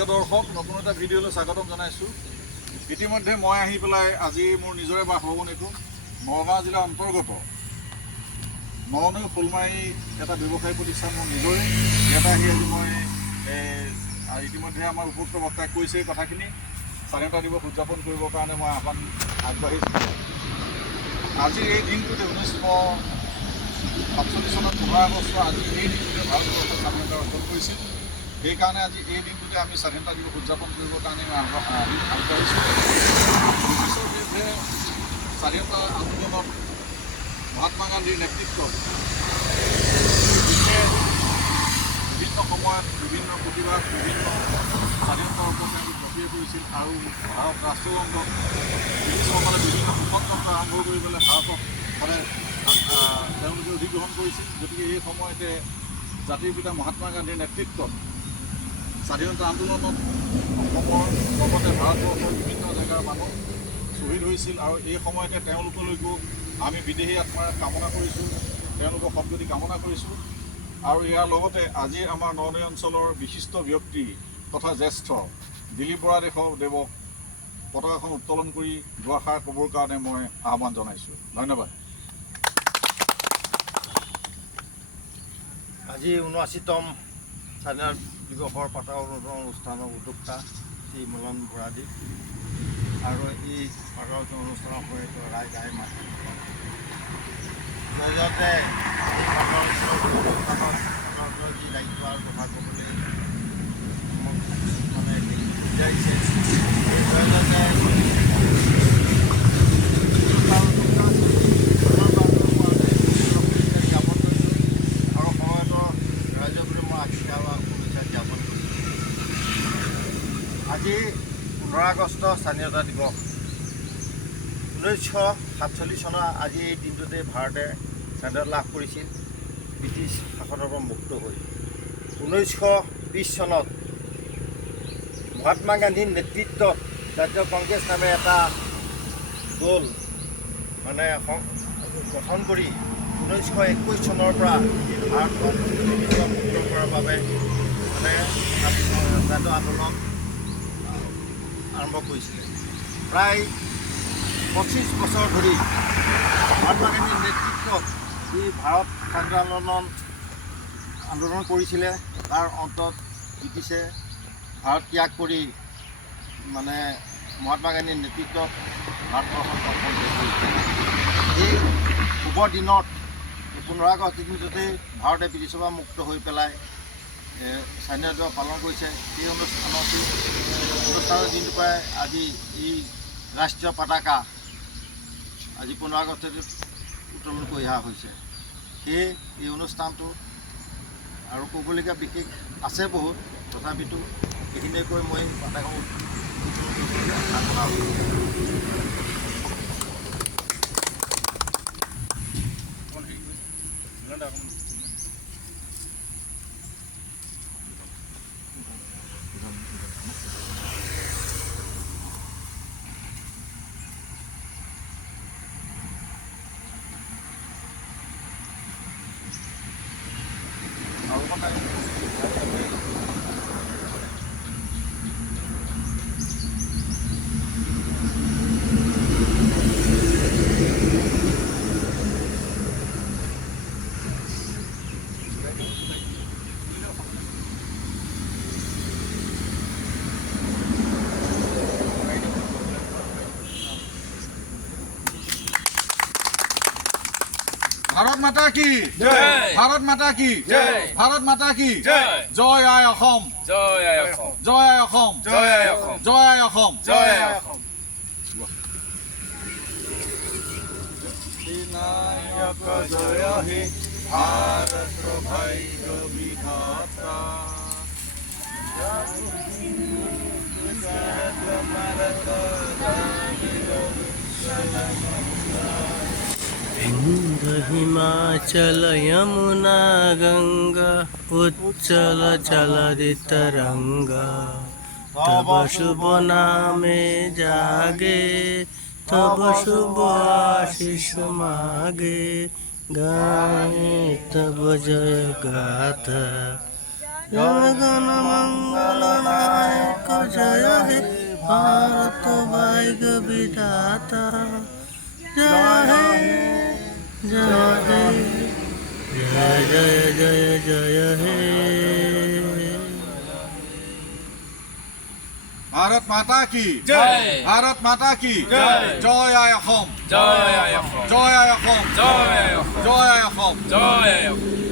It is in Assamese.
প্ৰিয় দৰ্শক, নতুন এটা ভিডিঅ'লৈ স্বাগতম জনাইছোঁ। ইতিমধ্যে মই আহি পেলাই আজি মোৰ নিজৰে বাসভৱন এইটো নগাঁও জিলাৰ অন্তৰ্গত ননৈ ফুলমাৰী এটা ব্যৱসায়িক প্ৰতিষ্ঠান মোৰ নিজৰে। ইয়াতে আহি আজি মই ইতিমধ্যে আমাৰ উপযুক্ত বক্তাই কৈছে এই কথাখিনি। স্বাধীনতা দিৱস উদযাপন কৰিবৰ কাৰণে মই আহ্বান আগবাঢ়িছোঁ। আজি এই দিনটোতে 1947 চনত 15 আগষ্ট আজি এই দিনটোতে ভাৰতবৰ্ষৰ স্বাধীনতা অৰ্জন কৰিছিল। সেইকাৰণে আজি এই দিনটোতে আমি স্বাধীনতা দিৱস উদযাপন কৰিবৰ কাৰণে আগবাঢ়িছোঁ। ব্ৰিটিছৰ বিৰুদ্ধে স্বাধীনতা আন্দোলনত মহাত্মা গান্ধীৰ নেতৃত্বত বিভিন্ন সময়ত বিভিন্ন প্ৰতিবাদ বিভিন্ন স্বাধীনতাৰ ওপৰত জপিয়াই কৰিছিল আৰু ভাৰত ৰাষ্ট্ৰযন্ত্ৰত ব্ৰিটিছসকলে বিভিন্ন শাসনতন্ত্ৰ আৰম্ভ কৰি পেলাই ভাৰতক তেওঁলোকে অধিগ্ৰহণ কৰিছিল। গতিকে এই সময়তে জাতিৰ পিতা মহাত্মা গান্ধীৰ নেতৃত্বত স্বাধীনতা আন্দোলনত অসমৰ লগতে ভাৰতবৰ্ষৰ বিভিন্ন জেগাৰ মানুহ শ্বহীদ হৈছিল আৰু এই সময়তে তেওঁলোকলৈকো আমি বিদেহী আত্মাৰে কামনা কৰিছোঁ, তেওঁলোকক সদ্গতি কামনা কৰিছোঁ। আৰু ইয়াৰ লগতে আজি আমাৰ ননৈ অঞ্চলৰ বিশিষ্ট ব্যক্তি তথা জ্যেষ্ঠ দিলীপ বৰা দেৱক পতাকাখন উত্তোলন কৰি দুআষাৰ ক'বৰ কাৰণে মই আহ্বান জনাইছোঁ। ধন্যবাদ। আজি ৭৯তম স্বাধীনতা দিৱসৰ পতাকা উত্তোলন অনুষ্ঠানৰ উদ্যোক্তা শ্ৰী মলন বৰাদী আৰু এই পতাকা উত্তোলন অনুষ্ঠানৰ সৈতে ৰাইজ আহি জয়তে যি দায়িত্ব আৰু কথা ক'বলৈ মানে বিচাৰিছে আজি 15 আগষ্ট স্বাধীনতা দিৱস। 1947 চনৰ আজি এই দিনটোতে ভাৰতে স্বাধীনতা লাভ কৰিছিল ব্ৰিটিছ শাসনৰ পৰা মুক্ত হৈ। 1920 চনত মহাত্মা গান্ধীৰ নেতৃত্বত জাতীয় কংগ্ৰেছ নামে এটা দল মানে গঠন কৰি 1921 চনৰ পৰা ভাৰতখন মুক্ত কৰাৰ বাবে মানে জাতীয় আন্দোলন আৰম্ভ কৰিছিলে। প্ৰায় 25 বছৰ ধৰি মহাত্মা গান্ধীৰ নেতৃত্বত যি ভাৰত স্বাধীনতা আন্দোলন কৰিছিলে তাৰ অন্তত ব্ৰিটিছে ভাৰত ত্যাগ কৰি মানে মহাত্মা গান্ধীৰ নেতৃত্বত ভাৰতবৰ্ষত গঠন কৰিছিল। এই শুভ দিনত 15 আগষ্ট দিনটোতেই ভাৰতে ব্ৰিটিছৰ পৰা মুক্ত হৈ পেলাই স্বাধীনতা দিৱস পালন কৰিছে। এই অনুষ্ঠানৰ দিনটোৰ পৰাই আজি এই ৰাষ্ট্ৰীয় পতাকা আজি 15 আগষ্টত উত্তোলন কৰি অহা হৈছে। সেয়ে এই অনুষ্ঠানটো আৰু ক'বলগীয়া বিশেষ আছে বহুত, তথাপিতো এইখিনিয়ে কৈ মই পতাকা উত্তোলন কৰিবলৈ আগবঢ়া হৈছোঁ। ভাৰত মাতা কি জয়, ভাৰত মাতা কি জয়, ভাৰত মাতা কি জয়, জয় আই অসম, জয় আই অসম, জয় আই অসম, জয় আই অসম, জয় আই অসম, জয় আই অসম। বিনায়ক জয় হে ভাৰত ভাগ্য বিধাতা, विंध्य हिमाचल यमुना गंगा उच्चल चलरितरंगा तब शुभ नामे जागे तब शुभ आशीष मागे गाए तब जय गाथा জনগণ মঙ্গল নায়ক জয় হে ভারত ভাগ্য বিধাতা জয় হে জয় হে জয় জয় জয় জয় হে ভারত মাতা কি জয় ভারত মাতা কি জয় জয় আই অসম জয় আই অসম জয় আই অসম জয় আই অসম জয় আই অসম জয় আই অসম